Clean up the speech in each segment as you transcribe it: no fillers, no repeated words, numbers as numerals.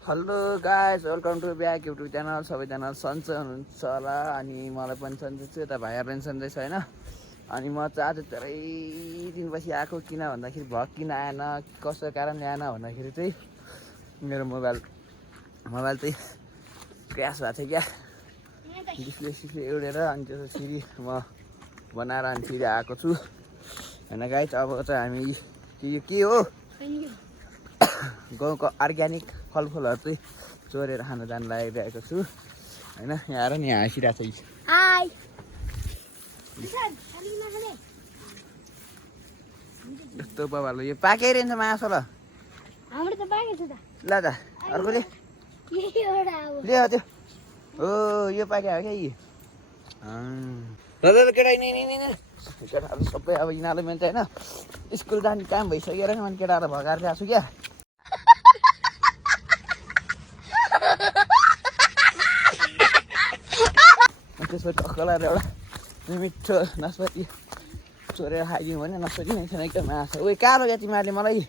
Hello guys, welcome to back YouTube channel. सबैजना सन्चै हुनुहुन्छ होला अनि मलाई पनि सन्चै छु, यता भाइहरू पनि सन्चै छ होइन। अनि म चाहिँ आज धेरै दिनपछि आएको, किन भन्दाखेरि भ्लग किन आएन, कसो कारणले आएन भन्दाखेरि चाहिँ मेरो मोबाइल चाहिँ क्र्यास भएको थियो क्या, डिस्प्ले उडेर। अनि त्यसपछि म बनाएर अनि फेरि आएको छु होइन गाइस। अब चाहिँ हामी के हो गाउँको अर्ग्यानिक फलफुलहरू चाहिँ चोरेर खान जान लागिरहेको छु होइन। यहाँ आएर नि हाँसिरहेको छ। यस्तो बाबाले यो पाकेरिन्छ मासु ल ल त अर्कोले ल्यायो त्यो हो, यो पाक्यो क्या यी केटा केटाहरू सबै अब यिनीहरूले मान्छ होइन। स्कुल जाने काम भइसकेर अनि केटाहरू भगाएर ल्याएको छु क्या। त्यसपछि टक्कलाएर एउटा मिठो नास्पाती चोरेर खाइदिनु भने नास्पाती नै छैन एकदम माछा। उयो कहाँ लग्यो तिमीहरूले मलाई?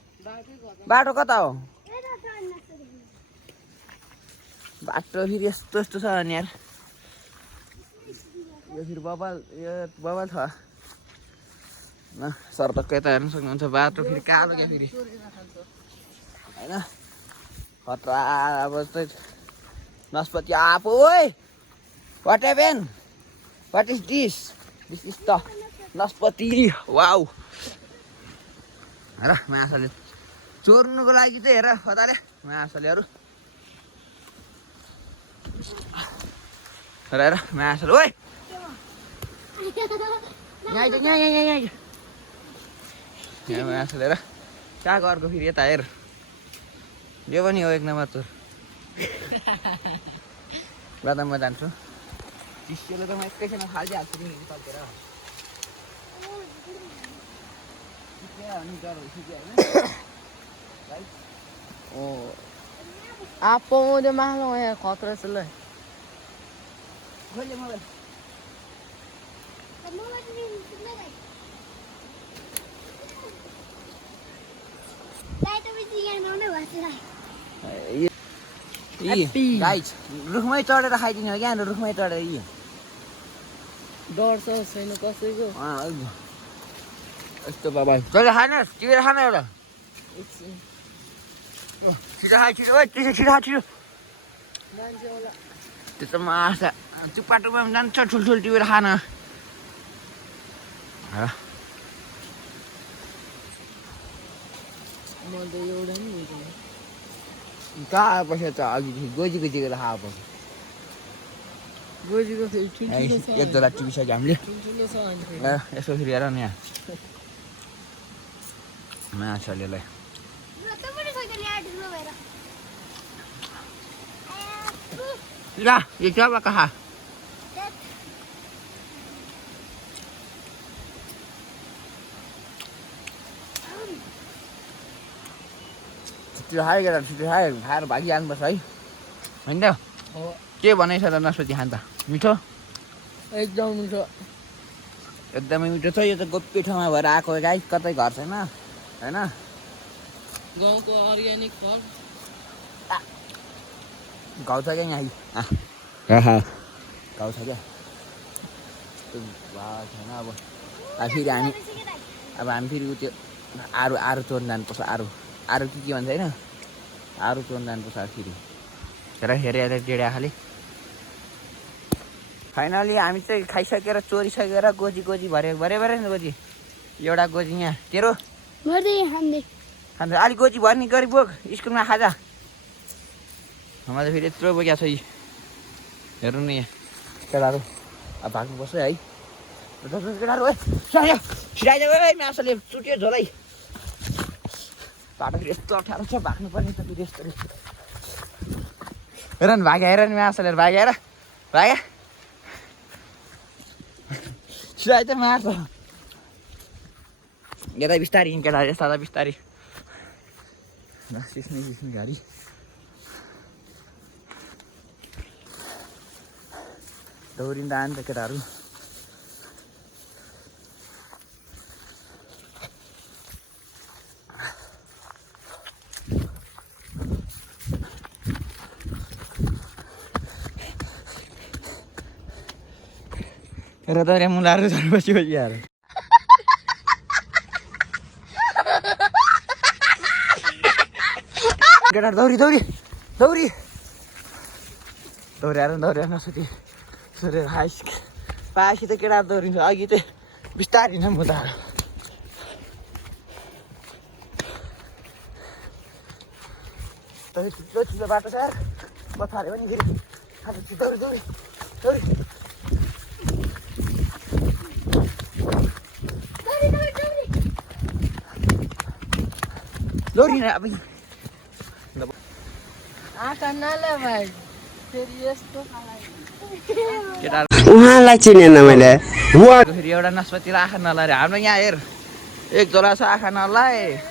बाटो कता हो? बाटो फेरि यस्तो यस्तो छ अनि यार। यो फेरि बबाल छ न, सर्टक्कै त हेर्नु सक्नुहुन्छ। बाटो फेरि कहाँ लग्यो फेरि होइन खतरा। अब चाहिँ नास्पाती आएको। ओइ What happened? What is this? This is the नास्पाती। वाउ हेर माछाले चोर्नुको लागि चाहिँ हेर खताले माछालेहरू हेर माछाले। ओइ यहाँ माछाले हेर कहाँ गएको फेरि यता हेर। यो पनि हो एक नम्बर चोर। गर्दा म जान्छु। चिस्योले त म एकैछिन फालिदिइहाल्छु नि निकालेर। आप मुझे मालूम है खतरा से ले गाइस रुखमै चढेर खाइदिने हो क्या, रुखमै चढेर यी डर छैन कसैको। यस्तो बाबा जहिले खानुहोस्, टिपेर खानु एउटा छिटो खा छिटो। ओ छिटो छिटो त्यो त माछा चुप्पा टुप्पा पनि जान्छ ठुल्ठुलो टिपेर खान। कहाँ पैसा त अघि गोजीको जिगेर खाएको गोजीको एक दोला टिपिसक्यो हामीले। यसो फेरि हेर न यहाँ माछाले ल यो क्या कहाँ छिटो खायो केटा, छिटो खायो। खाएर भागिहाल्नुपर्छ है होइन। के बनाइछ त नास्पाती खान त? मिठो एकदम मिठो, एकदमै मिठो छ। यो त गोप्य ठाउँमा भएर आएको गाई, कतै घर छैन होइन। गाउँको अर्ग्यानिक फल घाउ छ क्या यहाँ घाउ छ क्या छैन। अब फेरि हामी फेरि उ त्यो आरू चोर्न जानुपर्छ। आरू के भन्छ होइन, आरू चोर्न जानुपर्छ फेरि। हेरेर डेढा खालि फाइनली हामी चाहिँ खाइसकेर चोरिसकेर गोजी भरे नि गोजी। एउटा गोजी यहाँ तेरो खान्छ अलिक गोजी भर्ने गरी बोक स्कुलमा खाजा। मलाई फेरि यत्रो बोक्या छ यी हेर्नु न यहाँ केटाहरू। अब भाग्नुपर्छ है केटाहरू। छिराइदिएको है माछाले चुट्यो झोलै। बाटो फेरि यस्तो अप्ठ्यारो छ, भाग्नुपर्ने त फेरि यस्तो हेर नि भाग्या। हेर नि माछाले भाग्या छिराइदियो माछा। यता बिस्तारी केटाहरू, यता बिस्तारी सिस्ने गाडी। दौडिँदा आन्छ केटाहरू। र दौरा मुलाहरू झरेपछि यार केटाहरू दौडी दौडी दौडी दौड्याएर नसुति सोधेर हाइस पाएपछि त केटाहरू दौडिन्छ अघि चाहिँ बिस्तारै हिँड्छ म त ठुलो ठुलो बाटो छ यार पथाल्यो भने फेरि दौडी दौडी दौडी दौडी अब आँखा नले भाइ फेरि यस्तो केटाहरू उहाँलाई चिनेन मैले फेरि एउटा नास्पाती आँखा नलाएर हाम्रो यहाँ हेर एक झोला छ आँखा नलाए